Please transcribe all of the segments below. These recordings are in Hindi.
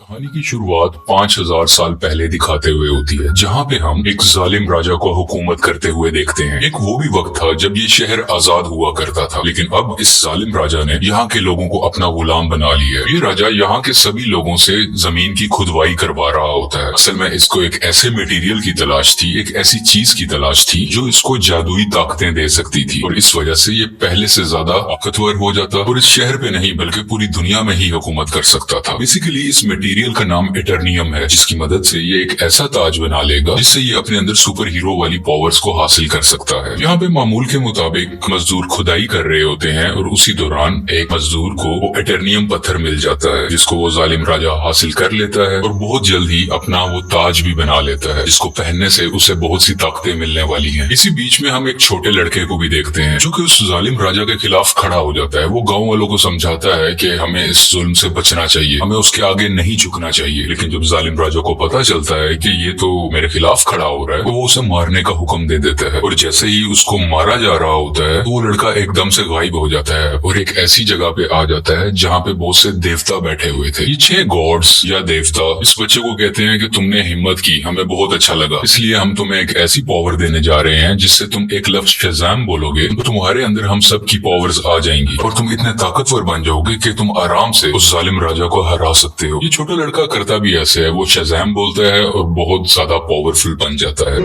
कहानी की शुरुआत 5000 साल पहले दिखाते हुए होती है, जहाँ पे हम एक जालिम राजा को हुकूमत करते हुए देखते हैं। एक वो भी वक्त था जब ये शहर आजाद हुआ करता था, लेकिन अब इस जालिम राजा ने यहाँ के लोगों को अपना गुलाम बना लिया है। ये राजा यहाँ के सभी लोगों से जमीन की खुदवाई करवा रहा होता है। असल में इसको एक ऐसे मटेरियल की तलाश थी, एक ऐसी चीज की तलाश थी जो इसको जादुई ताकतें दे सकती थी, और इस वजह से ये पहले से ज्यादा ताकतवर हो जाता और इस शहर पे नहीं बल्कि पूरी दुनिया में ही हुकूमत कर सकता था। बेसिकली इस मटेरियल का नाम एटर्नियम है, जिसकी मदद से ये एक ऐसा ताज बना लेगा जिससे ये अपने अंदर सुपर हीरो वाली पावर्स को हासिल कर सकता है। यहाँ पे मामूल के मुताबिक मजदूर खुदाई कर रहे होते हैं और उसी दौरान एक मजदूर को वो एटर्नियम पत्थर मिल जाता है, जिसको वो जालिम राजा हासिल कर लेता है और बहुत जल्द ही अपना वो ताज भी बना लेता है, जिसको पहनने से उसे बहुत सी ताकतें मिलने वाली हैं। इसी बीच में हम एक छोटे लड़के को भी देखते हैं जो कि उस जालिम राजा के खिलाफ खड़ा हो जाता है। वो गाँव वालों को समझाता है कि हमें इस जुल्म से बचना चाहिए, हमें उसके आगे नहीं झुकना चाहिए। लेकिन जब जालिम राजा को पता चलता है कि ये तो मेरे खिलाफ खड़ा हो रहा है, तो वो उसे मारने का हुक्म दे देता है। और जैसे ही उसको मारा जा रहा होता है तो वो लड़का एकदम से गायब हो जाता है और एक ऐसी जगह पे आ जाता है जहाँ पे बहुत से देवता बैठे हुए थे। ये 6 गॉड्स या देवता इस बच्चे को कहते हैं कि तुमने हिम्मत की, हमें बहुत अच्छा लगा, इसलिए हम तुम्हें एक ऐसी पावर देने जा रहे हैं जिससे तुम एक लफ्ज शज़ाम बोलोगे तो तुम्हारे अंदर हम सब की पावर्स आ जाएंगी और तुम इतने ताकतवर बन जाओगे कि तुम आराम से उस जालिम राजा को हरा सकते हो। ये छोटा लड़का करता भी ऐसे है, वो शज़ाम बोलता है और बहुत ज्यादा पावरफुल बन जाता है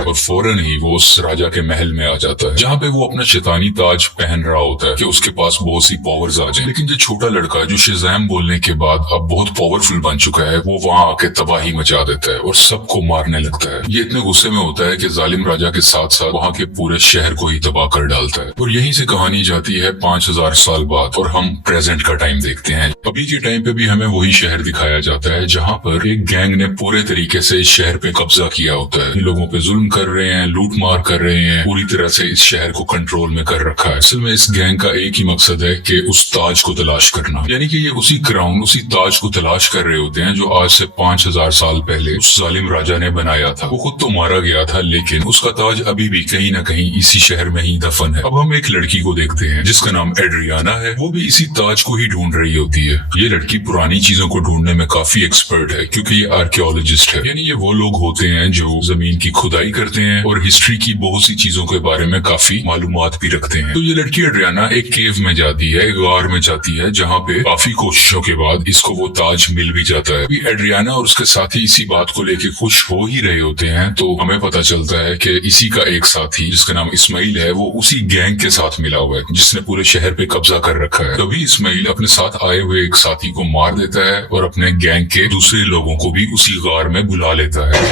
और फौरन ही वो उस राजा के महल में आ जाता है, जहाँ पे वो अपना शैतानी ताज पहन रहा होता है कि उसके पास बहुत सी पावर्स आ जाए। लेकिन जो छोटा लड़का जो शज़ाम बोलने के बाद अब बहुत पावरफुल बन चुका है, वो वहाँ आके तबाही मचा देता है और सबको मारने लगता है। ये इतने गुस्से में होता है कि जालिम राजा के साथ साथ वहाँ के पूरे शहर को ही तबाह कर डालता है। और यहीं से कहानी जाती है 5000 साल बाद और हम प्रेजेंट का टाइम देखते हैं। अभी के टाइम पे भी हमें वही शहर दिखाया जाता है जहाँ पर एक गैंग ने पूरे तरीके से इस शहर पे कब्जा किया होता है। लोगों पे जुल्म कर रहे हैं, लूट मार कर रहे हैं, पूरी तरह से इस शहर को कंट्रोल में कर रखा है। असल में इस गैंग का एक ही मकसद है कि उस ताज को तलाश करना, यानी कि ये उसी क्राउन, उसी ताज को तलाश कर रहे होते हैं जो आज से 5000 साल पहले उस जालिम राजा ने बनाया था। वो खुद तो मारा गया था, लेकिन उसका ताज अभी भी कहीं न कहीं इसी शहर में ही दफन है। अब हम एक लड़की को देखते हैं जिसका नाम एड्रियाना है। वो भी इसी ताज को ही ढूंढ रही होती है। ये लड़की पुरानी चीजों को ढूंढने में काफी एक्सपर्ट है, क्योंकि ये आर्कियोलॉजिस्ट है, यानी ये वो लोग होते हैं जो जमीन की खुदाई करते हैं और हिस्ट्री की बहुत सी चीजों के बारे में काफी मालूमात भी रखते हैं। तो ये लड़की एड्रियाना एक केव में जाती है, एक गार में जाती है, जहाँ पे काफी कोशिशों के बाद इसको वो ताज मिल भी जाता है। एड्रियाना और उसके साथी इसी बात को लेके खुश हो ही रहे होते हैं, तो हमें पता चलता है कि इसी का एक साथी जिसका नाम इस्माइल है, वो उसी गैंग के साथ मिला हुआ है जिसने पूरे शहर पे कब्जा कर रखा है। तभी इस्माइल अपने साथ आए हुए एक साथी को मार देता है और अपने गैंग के दूसरे लोगों को भी उसी गार में बुला लेता है।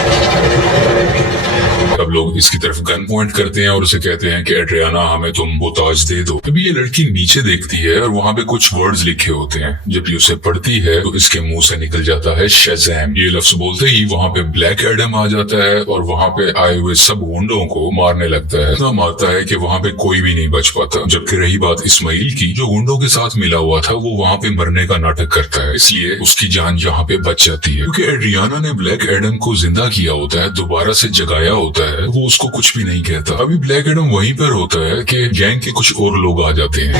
अब लोग इसकी तरफ गन पॉइंट करते हैं और उसे कहते हैं कि एड्रियाना हमें तुम वो ताज दे दो। तभी ये लड़की नीचे देखती है और वहाँ पे कुछ वर्ड्स लिखे होते हैं। जब ये उसे पढ़ती है तो इसके मुंह से निकल जाता है शज़ाम। ये लफ्ज बोलते ही वहाँ पे ब्लैक एडम आ जाता है और वहाँ पे आए हुए सब गुंडों को मारने लगता है। इतना मारता है कि वहाँ पे कोई भी नहीं बच पाता। जबकि रही बात इस्माइल की, जो गुंडों के साथ मिला हुआ था, वो वहाँ पे मरने का नाटक करता है, इसलिए उसकी जान यहाँ पे बच जाती है। क्योंकि एड्रियाना ने ब्लैक एडम को जिंदा किया होता है, दोबारा से जगाया होता है, वो उसको कुछ भी नहीं कहता। अभी ब्लैक एडम वहीं पर होता है कि गैंग के कुछ और लोग आ जाते हैं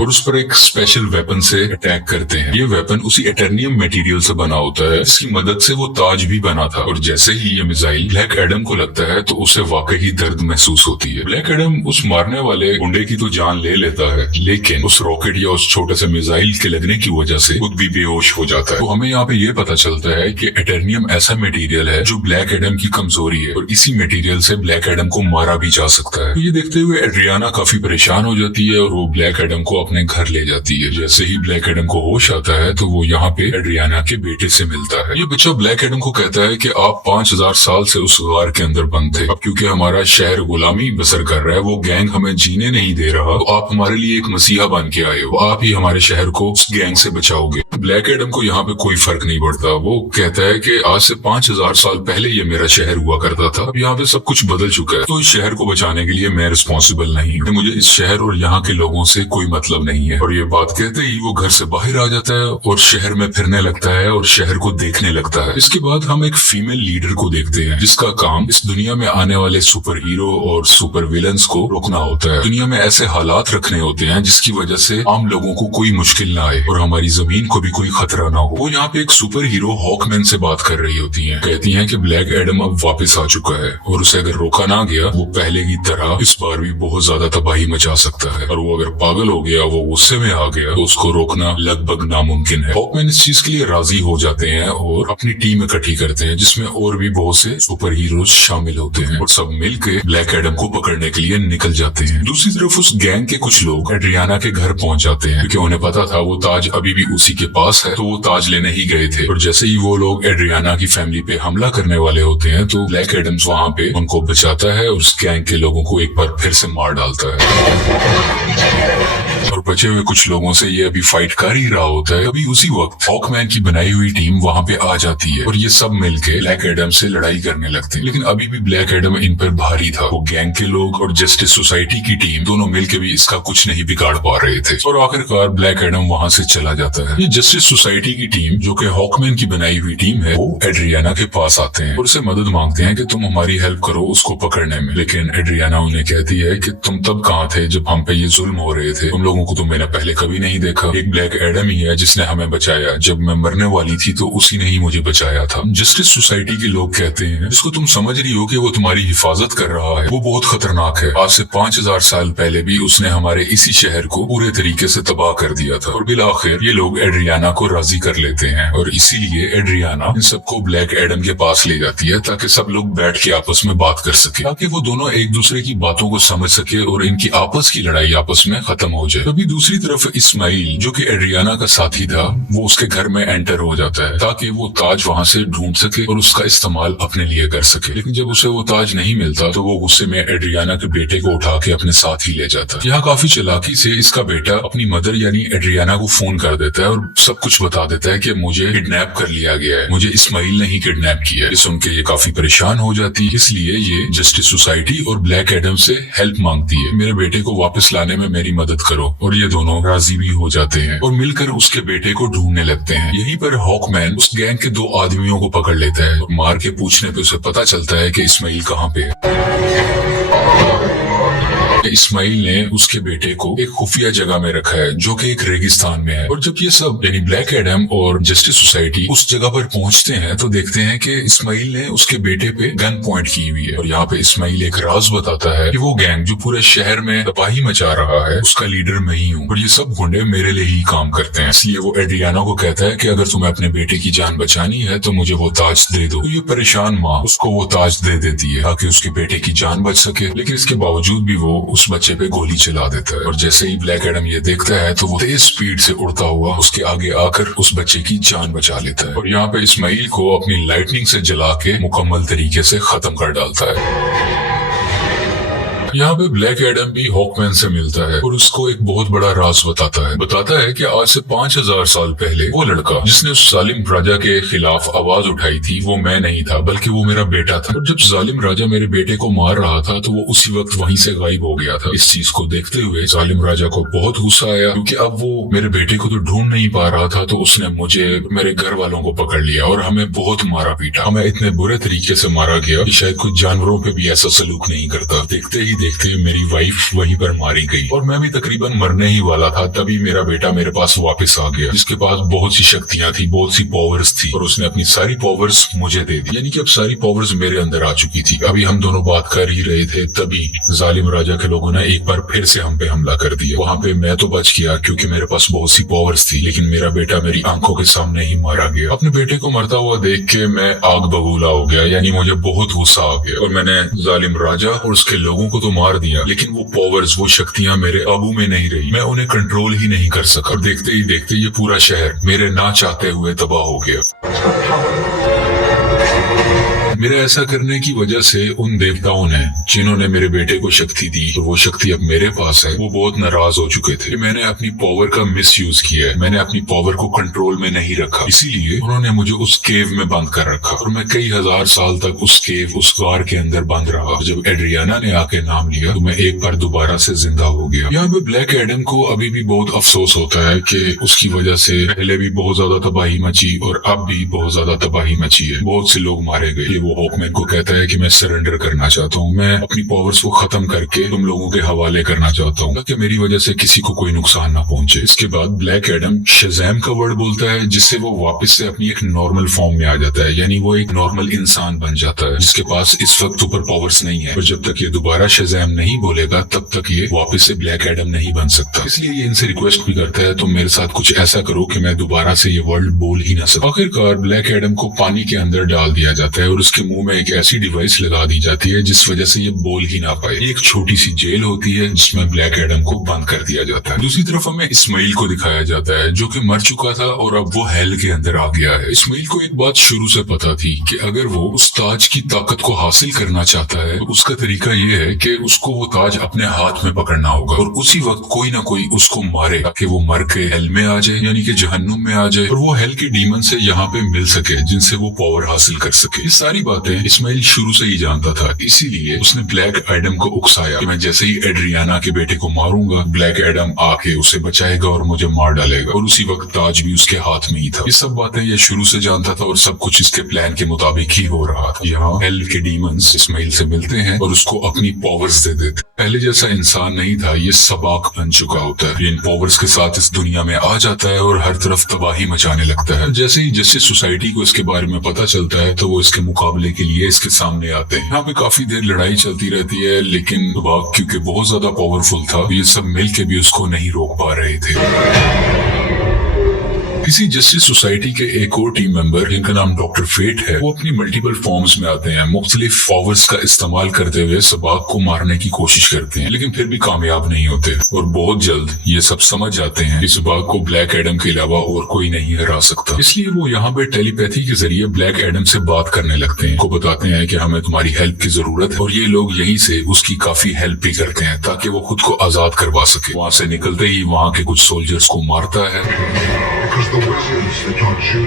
और उस पर एक स्पेशल वेपन से अटैक करते हैं। ये वेपन उसी एटर्नियम मटेरियल से बना होता है, जिसकी मदद से वो ताज भी बना था। और जैसे ही ये मिसाइल ब्लैक एडम को लगता है तो उसे वाकई दर्द महसूस होती है। ब्लैक एडम उस मारने वाले गुंडे की तो जान ले लेता है, लेकिन उस रॉकेट या उस छोटे से मिसाइल के लगने की वजह से खुद भी बेहोश हो जाता है। तो हमें यहाँ पे ये पता चलता है कि एटर्नियम ऐसा मटेरियल है जो ब्लैक एडम की कमजोरी है और इसी मटेरियल से ब्लैक एडम को मारा भी जा सकता है। तो ये देखते हुए एड्रियाना काफी परेशान हो जाती है और वो ब्लैक एडम को अपने घर ले जाती है। जैसे ही ब्लैक एडम को होश आता है तो वो यहाँ पे एड्रियाना के बेटे से मिलता है। ये बच्चा ब्लैक एडम को कहता है कि आप 5000 साल से उस गार के अंदर बंद थे, अब क्योंकि हमारा शहर गुलामी बसर कर रहा है, वो गैंग हमें जीने नहीं दे रहा, तो आप हमारे लिए एक मसीहा बन के आए हो, आप ही हमारे शहर को उस गैंग से बचाओगे। ब्लैक एडम को यहाँ पे कोई फर्क नहीं पड़ता। वो कहता है कि आज से 5000 साल पहले ये मेरा शहर हुआ करता था, अब यहाँ पे सब कुछ बदल चुका है, तो इस शहर को बचाने के लिए मैं रिस्पॉन्सिबल नहीं हूँ। मुझे इस शहर और यहाँ के लोगों से कोई मतलब नहीं है। और ये बात कहते ही वो घर से बाहर आ जाता है और शहर में फिरने लगता है और शहर को देखने लगता है। इसके बाद हम एक फीमेल लीडर को देखते हैं जिसका काम इस दुनिया में आने वाले सुपर हीरो और सुपर विलन्स को रोकना होता है। दुनिया में ऐसे हालात रखने होते हैं जिसकी वजह से आम लोगों को कोई मुश्किल ना आए और हमारी जमीन को भी कोई खतरा ना हो। वो यहाँ पे एक सुपर हीरो हॉकमैन से बात कर रही होती है। कहती है कि ब्लैक एडम अब वापस आ चुका है और उसे अगर रोका ना गया वो पहले की तरह इस बार भी बहुत ज्यादा तबाही मचा सकता है, और वो अगर पागल हो गया, वो गुस्से में आ गया, तो उसको रोकना लगभग नामुमकिन है। हॉकमैन इस चीज के लिए राजी हो जाते हैं और अपनी टीम इकट्ठी करते हैं जिसमें और भी बहुत से सुपर हीरो शामिल होते हैं और सब मिलके ब्लैक एडम को पकड़ने के लिए निकल जाते हैं। दूसरी तरफ उस गैंग के कुछ लोग एड्रियाना के घर पहुंच जाते हैं क्योंकि उन्हें पता था वो ताज अभी भी उसी के पास है, तो वो ताज लेने ही गए थे। और जैसे ही वो लोग एड्रियाना की फैमिली पे हमला करने वाले होते हैं तो ब्लैक एडम्स वहाँ पे उनको बचाता है और उस गैंग के लोगों को एक बार फिर से मार डालता है। और बचे हुए कुछ लोगों से ये अभी फाइट कर ही रहा होता है। अभी उसी वक्त हॉकमैन की बनाई हुई टीम वहाँ पे आ जाती है और ये सब मिलके ब्लैक एडम से लड़ाई करने लगते हैं। लेकिन अभी भी ब्लैक एडम इन पर भारी था। वो गैंग के लोग और जस्टिस सोसाइटी की टीम दोनों मिलके भी इसका कुछ नहीं बिगाड़ पा रहे थे और आखिरकार ब्लैक एडम वहाँ से चला जाता है। ये जस्टिस सोसाइटी की टीम जो कि हॉकमैन की बनाई हुई टीम है, वो एड्रियाना के पास आते हैं और उससे मदद मांगते हैं कि तुम हमारी हेल्प करो उसको पकड़ने में। लेकिन एड्रियाना उन्हें कहती है कि तुम तब कहाँ थे जब हम पे ये जुल्म हो रहे थे, तुम लोगों को तो मैंने पहले कभी नहीं देखा। एक ब्लैक एडम ही है जिसने हमें बचाया। जब मैं मरने वाली थी तो उसी ने ही मुझे बचाया था। जस्टिस सोसाइटी के लोग कहते हैं जिसको तुम समझ रही हो कि वो तुम्हारी हिफाजत कर रहा है, वो बहुत खतरनाक है। आज से 5000 साल पहले भी उसने हमारे इसी शहर को पूरे तरीके से तबाह कर दिया था। और बिल आखिर ये लोग एड्रियाना को राजी कर लेते हैं और इसीलिए एड्रियाना इन सबको ब्लैक एडम के पास ले जाती है ताकि सब लोग बैठ के आपस में बात कर सके, ताकि वो दोनों एक दूसरे की बातों को समझ सके और इनकी आपस की लड़ाई आपस में खत्म हो जाए। अभी दूसरी तरफ इस्माइल जो कि एड्रियाना का साथी था, वो उसके घर में एंटर हो जाता है ताकि वो ताज वहाँ से ढूंढ सके और उसका इस्तेमाल अपने लिए कर सके। लेकिन जब उसे वो ताज नहीं मिलता तो वो गुस्से में एड्रियाना के बेटे को उठा के अपने साथ ही ले जाता है। यहाँ काफी चालाकी से इसका बेटा अपनी मदर यानी एड्रियाना को फोन कर देता है और सब कुछ बता देता है कि मुझे किडनैप कर लिया गया है, मुझे इस्माइल ने ही किडनैप किया है। सुन के ये काफी परेशान हो जाती है, इसलिए ये जस्टिस सोसाइटी और ब्लैक एडम से हेल्प मांगती है, मेरे बेटे को वापस लाने में मेरी मदद करो। और ये दोनों राजी भी हो जाते हैं और मिलकर उसके बेटे को ढूंढने लगते हैं। यहीं पर हॉकमैन उस गैंग के 2 आदमियों को पकड़ लेता है और मार के पूछने पे उसे पता चलता है कि इस्माइल कहाँ पे है। इस्माइल ने उसके बेटे को एक खुफिया जगह में रखा है जो कि एक रेगिस्तान में है। और जब ये सब यानी ब्लैक एडम और जस्टिस सोसाइटी उस जगह पर पहुंचते हैं तो देखते हैं कि इस्माइल ने उसके बेटे पे गन पॉइंट की हुई है। और यहाँ पे इस्माइल एक राज बताता है कि वो गैंग जो पूरे शहर में तबाही मचा रहा है उसका लीडर मैं ही हूँ और ये सब गुंडे मेरे लिए ही काम करते हैं। इसलिए वो एड्रियाना को कहता है कि अगर तुम्हें अपने बेटे की जान बचानी है तो मुझे वो ताज दे दो। तो ये परेशान माँ उसको वो ताज दे देती है ताकि उसके बेटे की जान बच सके। लेकिन इसके बावजूद भी वो उस बच्चे पे गोली चला देता है और जैसे ही ब्लैक एडम ये देखता है तो वो तेज स्पीड से उड़ता हुआ उसके आगे आकर उस बच्चे की जान बचा लेता है और यहाँ पे इस्माइल को अपनी लाइटनिंग से जला के मुकम्मल तरीके से खत्म कर डालता है। यहाँ पे ब्लैक एडम भी हॉकमैन से मिलता है और उसको एक बहुत बड़ा राज बताता है कि आज से 5000 साल पहले वो लड़का जिसने उस जालिम राजा के खिलाफ आवाज उठाई थी वो मैं नहीं था बल्कि वो मेरा बेटा था। और जब जालिम राजा मेरे बेटे को मार रहा था तो वो उसी वक्त वहीं से गायब हो गया था। इस चीज को देखते हुए जालिम राजा को बहुत गुस्सा आया क्योंकि अब वो मेरे बेटे को तो ढूंढ नहीं पा रहा था, तो उसने मुझे मेरे घर वालों को पकड़ लिया और हमें बहुत मारा पीटा। हमें इतने बुरे तरीके से मारा गया कि शायद कुछ जानवरों पे भी ऐसा सलूक नहीं करता। देखते ही देखते मेरी वाइफ वहीं पर मारी गई और मैं भी तकरीबन मरने ही वाला था। तभी मेरा बेटा मेरे पास वापस आ गया जिसके पास बहुत सी शक्तियां थी, बहुत सी पावर्स थी और उसने अपनी सारी पावर्स मुझे दे दी, यानी कि अब सारी पावर्स मेरे अंदर आ चुकी थी। अभी हम दोनों बात कर ही रहे थे तभी जालिम राजा के लोगों ने एक बार फिर से हम पे हमला कर दिया। वहाँ पे मैं तो बच गया क्योंकि मेरे पास बहुत सी पावर्स थी, लेकिन मेरा बेटा मेरी आंखों के सामने ही मारा गया। अपने बेटे को मरता हुआ देख के मैं आग बबूला हो गया, यानी मुझे बहुत गुस्सा आ गया और मैंने जालिम राजा और उसके लोगों को तो मार दिया, लेकिन वो पावर्स, वो शक्तियां मेरे काबू में नहीं रही। मैं उन्हें कंट्रोल ही नहीं कर सका और देखते ही देखते ये पूरा शहर मेरे ना चाहते हुए तबाह हो गया। मेरे ऐसा करने की वजह से उन देवताओं ने, जिन्होंने मेरे बेटे को शक्ति दी और वो शक्ति अब मेरे पास है, वो बहुत नाराज हो चुके थे। मैंने अपनी पावर का मिसयूज किया है, मैंने अपनी पावर को कंट्रोल में नहीं रखा, इसीलिए उन्होंने मुझे उस केव में बंद कर रखा और मैं कई हजार साल तक उस केव, उस गार के अंदर बंद रहा। जब एड्रियाना ने आके नाम लिया तो मैं एक बार दोबारा से जिंदा हो गया। यहाँ पे ब्लैक एडम को अभी भी बहुत अफसोस होता है कि उसकी वजह से पहले भी बहुत ज्यादा तबाही मची और अब भी बहुत ज्यादा तबाही मची है, बहुत से लोग मारे गए। वो हॉकमैन को कहता है कि मैं सरेंडर करना चाहता हूँ, मैं अपनी पावर्स को खत्म करके तुम लोगों के हवाले करना चाहता हूँ ताकि मेरी वजह से किसी को कोई नुकसान ना पहुंचे। इसके बाद ब्लैक एडम शज़ैम का वर्ड बोलता है, जिससे वो वापस से अपनी एक नॉर्मल फॉर्म में आ जाता है, यानी वो एक नॉर्मल इंसान बन जाता है जिसके पास इस वक्त सुपर पावर्स नहीं है। और जब तक ये दोबारा शज़ैम नहीं बोलेगा तब तक ये वापस से ब्लैक एडम नहीं बन सकता। इसलिए ये इनसे रिक्वेस्ट भी करता है, तुम मेरे साथ कुछ ऐसा करो कि मैं दोबारा से ये वर्ड बोल ही ना सकूं। आखिरकार ब्लैक एडम को पानी के अंदर डाल दिया जाता है और उसके मुंह में एक ऐसी डिवाइस लगा दी जाती है जिस वजह से ये बोल ही ना पाए। एक छोटी सी जेल होती है जिसमें ब्लैक एडम को बंद कर दिया जाता है। दूसरी तरफ हमें इस्माइल को दिखाया जाता है जो कि मर चुका था और अब वो हेल के अंदर आ गया है। इस्माइल को एक बात शुरू से पता थी कि अगर वो उस ताज की ताकत को हासिल करना चाहता है तो उसका तरीका ये है कि उसको वो ताज अपने हाथ में पकड़ना होगा और उसी वक्त कोई ना कोई उसको मारे ताकि वो मर के हेल में आ जाए, यानी कि जहन्नुम में आ जाए और वो हेल के डीमन से यहाँ पे मिल सके जिनसे वो पावर हासिल कर सके। ये सारी बातें इस्माइल शुरू से ही जानता था, इसीलिए उसने ब्लैक एडम को उकसाया कि मैं जैसे ही एड्रियाना के बेटे को मारूंगा ब्लैक एडम आके उसे बचाएगा और मुझे मार डालेगा और उसी वक्त ताज भी उसके हाथ में ही था। ये सब बातें ये शुरू से जानता था और सब कुछ इसके प्लान के मुताबिक ही हो रहा था। यहाँ हेल के डीमंस इस्माइल से मिलते हैं और उसको अपनी पावर्स दे देते। पहले जैसा इंसान नहीं था, ये सबाक बन चुका होता है। इन पावर्स के साथ इस दुनिया में आ जाता है और हर तरफ तबाही मचाने लगता है। जैसे ही जस्टिस सोसाइटी को इसके बारे में पता चलता है तो वो इसके मुकाबले के लिए इसके सामने आते हैं। यहाँ पे काफी देर लड़ाई चलती रहती है, लेकिन सबाक क्योंकि बहुत ज्यादा पावरफुल था, ये सब मिलके भी उसको नहीं रोक पा रहे थे। इसी जस्टिस सोसाइटी के एक और टीम मेंबर जिनका नाम डॉक्टर फेट है, वो अपनी मल्टीपल फॉर्म्स में आते हैं, मुख्तलिफ पावर्स का इस्तेमाल करते हुए सबाक को मारने की कोशिश करते हैं, लेकिन फिर भी कामयाब नहीं होते और बहुत जल्द ये सब समझ जाते हैं कि सबाक को ब्लैक एडम के अलावा और कोई नहीं हरा सकता। इसलिए वो यहाँ पे टेलीपैथी के जरिए ब्लैक एडम से बात करने लगते हैं, को बताते हैं कि हमें तुम्हारी हेल्प की जरूरत है और ये लोग यहीं से उसकी काफी हेल्प भी करते हैं ताकि वो खुद को आजाद करवा सके। वहाँ से निकलते ही वहाँ के कुछ सोल्जर्स को मारता है,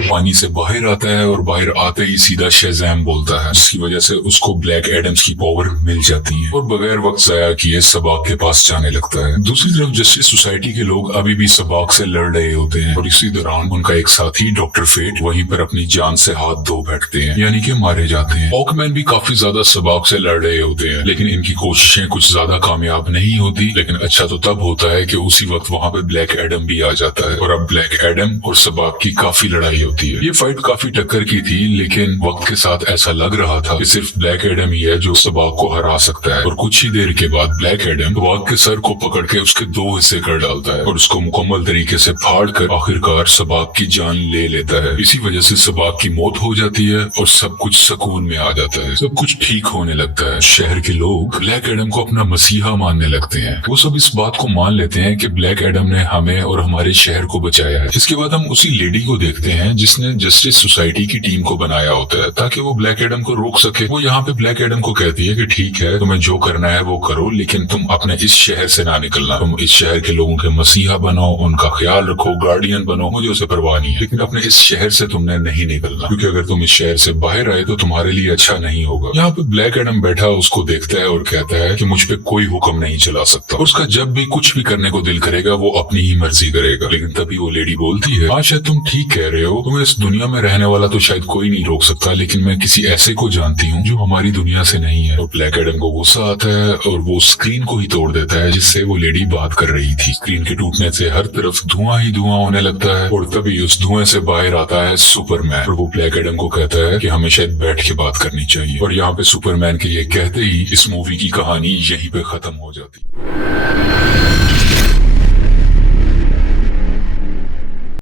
पानी से बाहर आता है और बाहर आते ही सीधा शज़ैम बोलता है, जिसकी वजह से उसको ब्लैक एडम्स की पावर मिल जाती है और बगैर वक्त जाया किए सबाक के पास जाने लगता है। दूसरी तरफ जस्टिस सोसाइटी के लोग अभी भी सबाक से लड़ रहे होते हैं और इसी दौरान उनका एक साथी डॉक्टर फेट वहीं पर अपनी जान से हाथ धो बैठते हैं, यानी कि मारे जाते हैं। हॉकमैन भी काफी ज्यादा सबाक से लड़ रहे होते हैं, लेकिन इनकी कोशिशें कुछ ज्यादा कामयाब नहीं होती। लेकिन अच्छा तो तब होता है कि उसी वक्त वहाँ पे ब्लैक एडम भी आ जाता है और अब ब्लैक एडम और सबाक की काफी लड़ाई होती है। ये फाइट काफी टक्कर की थी, लेकिन वक्त के साथ ऐसा लग रहा था कि सिर्फ ब्लैक एडम ही है जो सबाक को हरा सकता है। और कुछ ही देर के बाद ब्लैक एडम सबाक के सर को पकड़ के उसके दो हिस्से कर डालता है और उसको मुकम्मल तरीके से फाड़ कर आखिरकार सबाक की जान ले लेता है। इसी वजह से सबाक की मौत हो जाती है और सब कुछ सुकून में आ जाता है, सब कुछ ठीक होने लगता है। शहर के लोग ब्लैक एडम को अपना मसीहा मानने लगते हैं। वो सब इस बात को मान लेते हैं कि ब्लैक एडम ने हमें और हमारे शहर को बचाया है। इसके बाद हम उसी लेडी को देखते हैं जिसने जस्टिस सोसाइटी की टीम को बनाया होता है ताकि वो ब्लैक एडम को रोक सके। वो यहाँ पे ब्लैक एडम को कहती है कि ठीक है, तुम्हें जो करना है वो करो, लेकिन तुम अपने इस शहर से ना निकलना। तुम इस शहर के लोगों के मसीहा बनो, उनका ख्याल रखो, गार्डियन बनो, मुझे उसे परवाह नहीं है, लेकिन अपने इस शहर से तुमने नहीं निकलना, क्योंकि अगर तुम इस शहर से बाहर आए तो तुम्हारे लिए अच्छा नहीं होगा। यहाँ पे ब्लैक एडम बैठा उसको देखता है और कहता है कि मुझ पे कोई हुक्म नहीं चला सकता, और उसका जब भी कुछ भी करने को दिल करेगा वो अपनी ही मर्जी करेगा। लेकिन तभी वो लेडी बोलती है, हाँ शायद तुम ठीक कह रहे हो, तुम्हें इस दुनिया में रहने वाला तो शायद कोई नहीं रोक सकता, लेकिन मैं किसी ऐसे को जानती हूँ जो हमारी दुनिया से नहीं है। और ब्लैक एडम को गुस्सा आता है और वो स्क्रीन को ही तोड़ देता है जिससे वो लेडी बात कर रही थी। स्क्रीन के टूटने से हर तरफ धुआं ही धुआं होने लगता है और तभी उस धुएं से बाहर आता है सुपरमैन और वो ब्लैक एडम को कहता है कि हमें शायद बैठ के बात करनी चाहिए। और यहाँ पे सुपरमैन के ये कहते ही इस मूवी की कहानी यहीं पे खत्म हो जाती है।